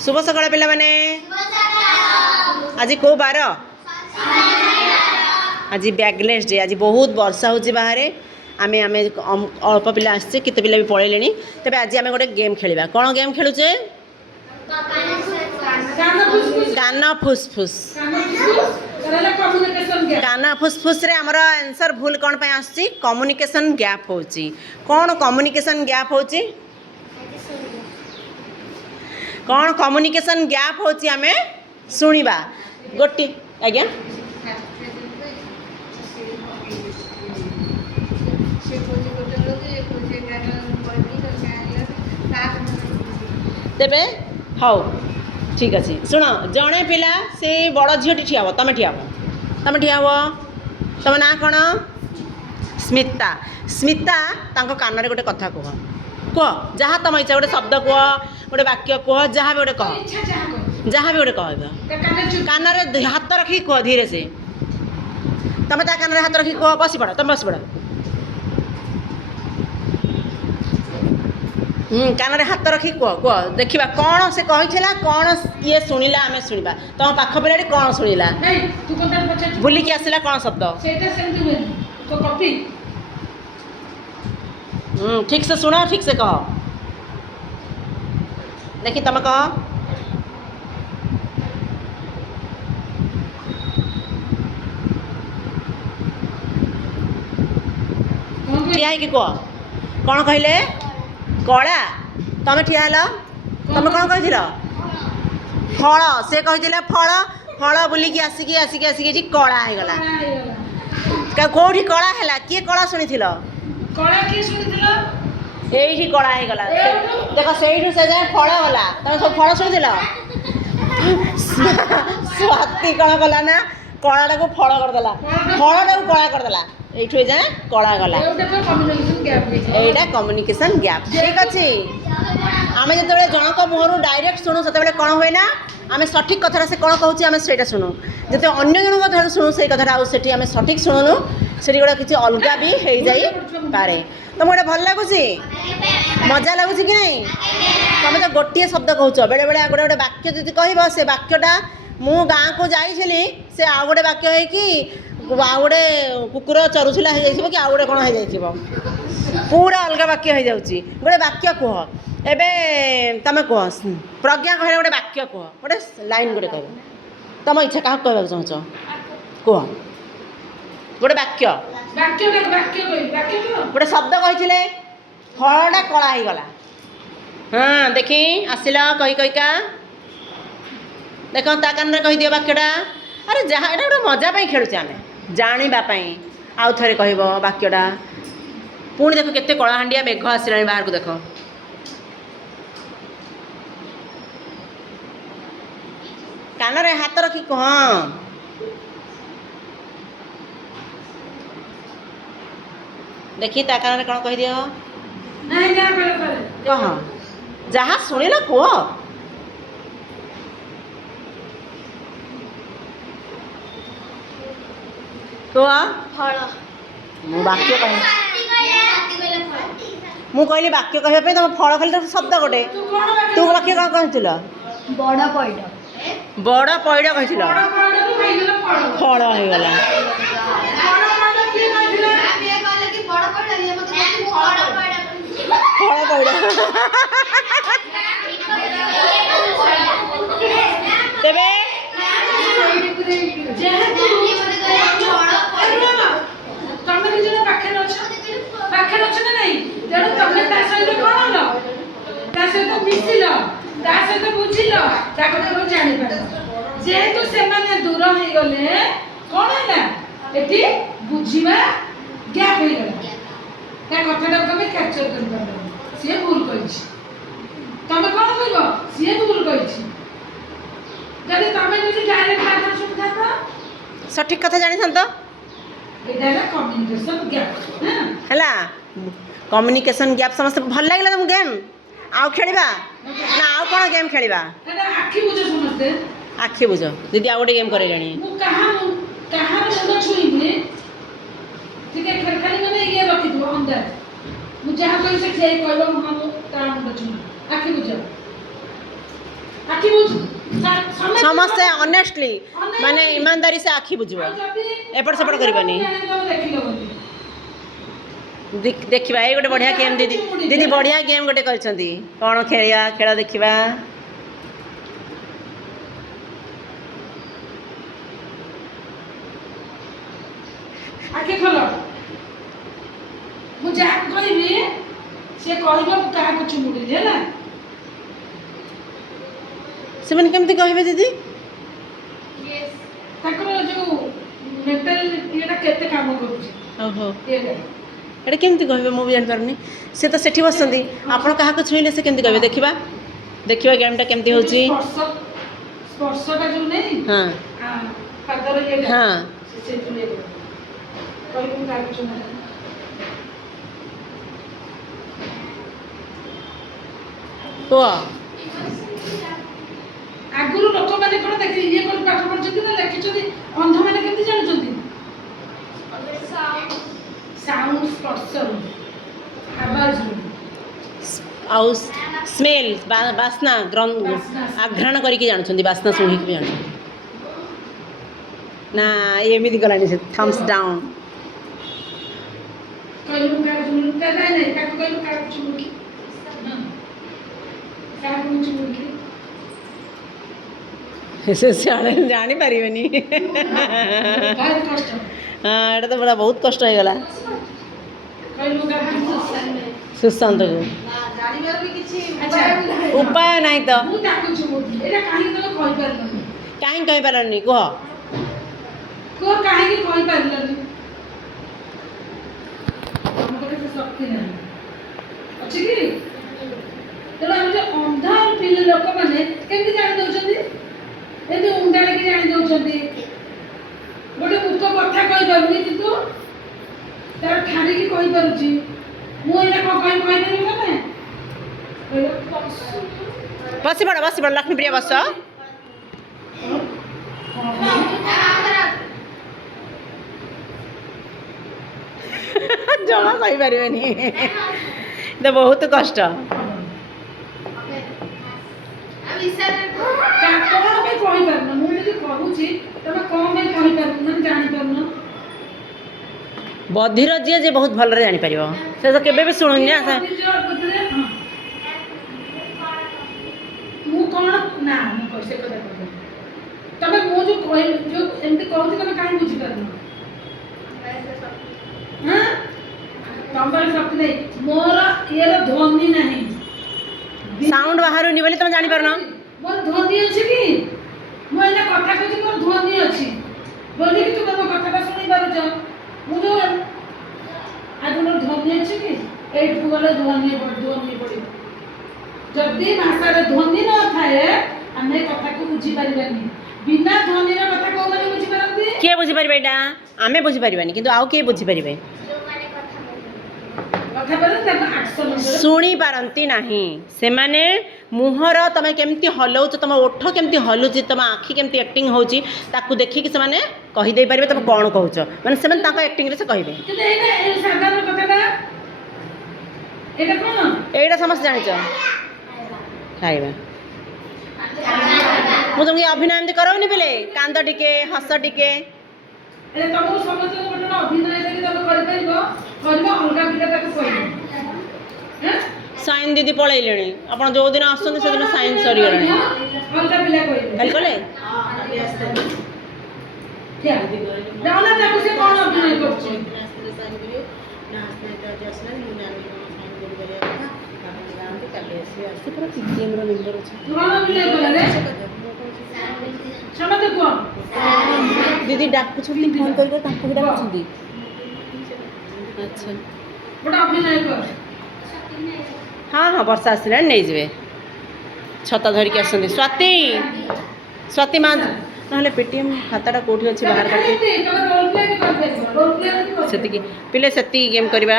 शुभ सकाळ पिला माने आज को बार आज बैगलेस डे आज बहुत वर्षा हो बाहर आम आम अल्प पिला आसचे केते पिला भी पळेलेनी तबे आज आम गोटे गेम खेलिबा कोन गेम खेलुचे काना फुसफुस काना फुसफुस रे हमर आंसर भूल कोन पे आसची कम्युनिकेशन गैप होची कोन कम्युनिकेशन गैप होची कौन कम्युनिकेशन गैप होची आमे सुनिबा गोटी आज्ञा तेबे हाउ ठीक अच्छे शुण जड़े पिला से बड़ झीटी ठिया हो तुम ठिया हो तुम ना कौन स्मिता स्मिता तांको कान रे गोटे कथा कह कह जहाँ तुम इच्छा गोटे शब्द कह गोटे वाक्य कह जहाँ भी गोटे कह जहाँ भी गोटे कह कान रे हाथ रखी कह धीरे से तुम ता कान रे हाथ रखी कह बस पड़ तुम बस पड़ कान रे हाथ रखी कह कह देखा कौन से कही कौन ये शुणिला आम शुणा तुम पाख पिला कौन शुणिला बुलिकी आसला कौन शब्द ठीक से शुण ठीक से कह देखी तुम कह ठिया कि कह कौन कहले कला तुम ठिया हेल तुम कौन कही फल से कही फल फल बुलिकी आसिकी आसिकी आसिकी कला हो गला कौटी कला है किए कला शुणी यही कला हो गला देख से जाए फल गला तुम सब फल शुणी स्वाति कौन कला ना कलाटा को फल करदेला फलटा को कला करदेला ये जाए कला गला यहाँ कम्युनिकेशन गैप ठीक अच्छे आम जो जनक मुहर डायरेक्ट शुणु से कौन हुए ना आम सठिक कथा से कौन कहूँ आम से शुणु जो अन्य जन शुणु से कथा आम सठिक शुणुनु से गोटे किसी अलग भी हो जाए तुम गोटे भल लगुच मजा लगुच कि नहीं तुम तो गोटे शब्द कहूच बेले बेले गोटे गोटे वाक्य जी कह से वाक्यटा मु गाँ को जाइली से आउ गोटे वाक्य है कि आउ गोटे कुकुर चरुछुला हो जाइए कि आउ गोटे कौन हो जाए पूरा अलग वाक्य हो जाऊँगी गोटे वाक्य कह एबे तुम कह प्रज्ञा कह गोटे वाक्य कह गोटे लाइन गोटे कह तुम इच्छा क्या कहना चाहूँ कह गोटे वाक्य गोटे शब्द कही फलटा कला हो गला हाँ देखी आसिल कही कहीका देख ता कान कही दियो वाक्यटा अरे जहाँ यहाँ गोटे मजा खेलुचे आम जानापी आउ थे कह वाक्यटा पुणी देख केते कलाहांडिया मेघ आसला बाहर को देख कान रे हाथ रखी कह देखी ता कान कौन कह दियो कह जहाँ शुणिल कह वाक्य कह मु कहली वाक्य कहवाई तुम फल खाली तो शब्द गोटे तू वाक्य कौन कहल बड़ पैड कही फल हो गला फल पैड तेबे जेहेतु से दूर हो गले कौन है बुझा गैप हो गला कथा तुम कैप्चर कर सी भूल कही तुम कौन कह सी भूल कही तुम डायरेक्ट शुणी था सठिक कथा जानी था कम्युनिकेशन गैप है कम्युनिकेशन गैप समस्त भल लगे तुम गेम आउ खेलिबा ना आउ कौन गेम खेलिबा आखि बुझ समझते आखि बुझ दीदी आउ गोटे गेम करे जानी मु कहा मन छुईबे ठीक है खाली मैंने ये रखी दो अंदर मु जहां कोई से ठे कहबो हम ता मुंड छुई आखि बुझ ଆଖି ବୁଝ ସମସ୍ତେ ଅନେଷ୍ଟଲି ମାନେ ଇମାନଦାରୀ ସେ ଆଖି ବୁଝିବ, ଏପଟ ସେପଟ କରିବନି। ଦେଖିବା ଏଇ ଗୋଟେ ବଢ଼ିଆ ଗେମ୍ ଦିଦି, ଦିଦି ବଢ଼ିଆ ଗେମ୍ ଗୋଟେ କରିଛନ୍ତି। କ'ଣ ଖେଳିବା, ଖେଳ ଦେଖିବା। ଆଖି ଖୋଲ, ମୁଁ ଯାହାକୁ କହିବି ସେ କହିବ ମୁଁ କାହାକୁ ଚୁମୁଡ଼ିଲି ହେଲା। ସେମାନେ କେମିତି କହିବେ ଦିଦି? ତାଙ୍କର ଯୋଉ ମେଣ୍ଟାଲ ଇଏଟା କେତେ କାମ କରୁଛି। ଓହୋ, ଇଏଟା ଏଇଟା କେମିତି କହିବେ ମୁଁ ବି ଜାଣିପାରୁନି। ସେ ତ ସେଠି ବସନ୍ତି, ଆପଣ କାହାକୁ ଛୁଇଁଲେ ସେ କେମିତି କହିବେ? ଦେଖିବା ଦେଖିବା ଗେମ୍ଟା କେମିତି ହେଉଛି। ସ୍ପର୍ଶଟା ଯୋଉ ନେଇ ହଁ ପାଦର ଇଏଟା ହଁ ସେ କହିବୁ ମୁଁ କାହାକୁ ଚୁମୁଡ଼ିଲି। କୁହ। ଆଗରୁ ଲୋକମାନେ କ'ଣ ଦେଖି ଇଏ କରି ପାଠ ପଢ଼ିଛନ୍ତି ନା ଲେଖିଛନ୍ତି? ଅନ୍ଧମାନେ କେମିତି ଜାଣୁଛନ୍ତି? ସାଉଣ୍ଡ, ସ୍ପର୍ଶରୁ, ଆବାଜରୁ ଆଉ ସ୍ମେଲ୍ ବାସ୍ନା ଆଘ୍ରାଣ କରିକି ଜାଣୁଛନ୍ତି, ବାସ୍ନା ଶୁଣିକି ବି ଜାଣୁଛନ୍ତି। ନା ଏମିତି ଗଲାନି ସେ ଥମ୍ସ ଡାଉନ୍। କହିଲୁ ମୁଁ କାହାକୁ ଚୁମୁଡ଼ିଲି? ନାଇଁ ତାକୁ କହିଲୁ କାହାକୁ ଚୁମୁଡ଼ିଲି, କାହାକୁ ମୁଁ ଚୁମୁଡ଼ିଲି। ସେ ଜାଣିପାରିବେନି। ଭାରି କଷ୍ଟ। ହଁ ଏଇଟା ତ ପୁରା ବହୁତ କଷ୍ଟ ହେଇଗଲା କହିଲୁ କାହାକୁ ସୁଶାନ୍ତକୁ। ଆଚ୍ଛା ଉପାୟ ନାହିଁ ତ। ମୁଁ ତାକୁ ଚୁମୁଡ଼ିଲି, ଏଇଟା କାହିଁକି ତମେ କହିପାରିଲନି? କାହିଁକି କହିପାରିଲନି କୁହ? କୁହ କାହିଁକି କହିପାରିଲନି? ଆମ ପାଖରେ ସେ ଶକ୍ତି ନାହିଁ, ଅଛି କି? ତେଣୁ ଆମେ ଯୋଉ ଅନ୍ଧ ପିଲା ଲୋକମାନେ କେମିତି ଜାଣି ଦେଉଛନ୍ତି? ଏମିତି ଉଣ୍ଡାଳିକି ଜାଣି ଦେଉଛନ୍ତି। ଗୋଟେ ମୂର୍ଖ କଥା କହିପାରୁନି କିନ୍ତୁ ତାର ଠାରିକି କହିପାରୁଛି। ମୁଁ ଏଇଟା କ'ଣ କହିପାରିବି ମାନେ? ବସି ପଡ଼ ଲକ୍ଷ୍ମୀପ୍ରିୟା ବସ। ଜମା କହିପାରିବେନି, ତ ବହୁତ କଷ୍ଟ। କ'ଣ ପାଇଁ କହିପାରୁନ? ମୁଁ ଯଦି କହୁଛି ତମେ କ'ଣ ପାଇଁ କହିପାରୁନ, ମାନେ ଜାଣିପାରୁନ? ବଧିର ଯିଏ ଯେ ବହୁତ ଭଲରେ ଜାଣିପାରିବ, ସେ ତ କେବେ ବି ଶୁଣୁନି ନା। ମୁଁ କ'ଣ ନା ମୁଁ ସେ କଥା କହିବି। ତମେ ମୁଁ ଯୋଉ କହିଲି ଯୋଉ ଏମିତି କହୁଛି ତମେ କାହିଁକି ବୁଝିପାରୁନ? ତମର ଶକ୍ତି ନାହିଁ, ମୋର ଇଏର ଧ୍ୱନି ନାହିଁ, ସାଉଣ୍ଡ ବାହାରୁନି ବୋଲି ତମେ ଜାଣିପାରୁନ। ମୋର ଧ୍ୱନି ଅଛି କି? ମୁଁ ଏଇନା କଥା କହୁଛି, ମୋର ଧ୍ୱନି ଅଛି ବୋଲିକି ତୁମେ ମୋ କଥାଟା ଶୁଣିପାରୁଛ। ମୁଁ ଯୋଉ ଆଜି ମୋର ଧ୍ୱନି ଅଛି କି? ଏଇଠୁ ଗଲେ ଧ୍ୱନି ପଡ଼ିବ। ଯଦି ଭାଷାରେ ଧ୍ୱନି ନଥାଏ ଆମେ କଥାକୁ ବୁଝିପାରିବାନି। ବିନା ଧ୍ୱନିର କଥା କୋଉମାନେ ବୁଝିପାରନ୍ତି? କିଏ ବୁଝିପାରିବେ? ଏଇଟା ଆମେ ବୁଝିପାରିବାନି, କିନ୍ତୁ ଆଉ କିଏ ବୁଝିପାରିବେ? ଶୁଣି ପାରନ୍ତି ନାହିଁ ସେମାନେ। ମୁହଁର ତମେ କେମିତି ହଲଉଛ, ତମ ଓଠ କେମିତି ହଲୁଛି, ତମ ଆଖି କେମିତି ଆକ୍ଟିଂ ହେଉଛି, ତାକୁ ଦେଖିକି ସେମାନେ କହିଦେଇପାରିବେ ତମେ କ'ଣ କହୁଛ। ମାନେ ସେମାନେ ତାଙ୍କ ଆକ୍ଟିଂରେ ସେ କହିବେ। ଏଇଟା ସମସ୍ତେ ଜାଣିଛ। ଖାଇବା ମୁଁ ତୁମକୁ ଅଭିନୟ ଏମିତି କରଉନି ପିଲେ, କାନ୍ଦ ଟିକେ, ହସ ଟିକେ। ତମକୁ ସମସ୍ତଙ୍କୁ ଗୋଟେ ଅଭିନୟ ଦେଇକି ତମେ କରିପାରିବ, ଅଲଗା ପିଲା ତାକୁ କହିବ। ସାଇନ୍ ଦିଦି ପଳେଇଲେଣି, ଆପଣ ଯେଉଁଦିନ ଆସୁଛନ୍ତି ସେଦିନ ସାଇନ୍ ସରିଗଲାଣି। ଅଲଗା ପିଲା କହିବେ କାଲି କଲେ ତାକୁ ସେ କ'ଣ ଅଭିନୟ କରୁଛି? ଦିଦି ଡାକୁଛନ୍ତି, ଫୋନ୍ କରିକି ତାଙ୍କୁ ବି ଡାକୁଛନ୍ତି। ଆଚ୍ଛା ହଁ ବର୍ଷା ଆସିଲାଣି, ନେଇଯିବେ। ଛତା ଧରିକି ଆସନ୍ତି। ସ୍ୱାତି ମା ନହେଲେ ପେଟିଏମ୍ ଖାତାଟା କେଉଁଠି ଅଛି ବାହାର କାଟି ସେତିକି ପିଲେ, ସେତିକି ଗେମ୍ କରିବା।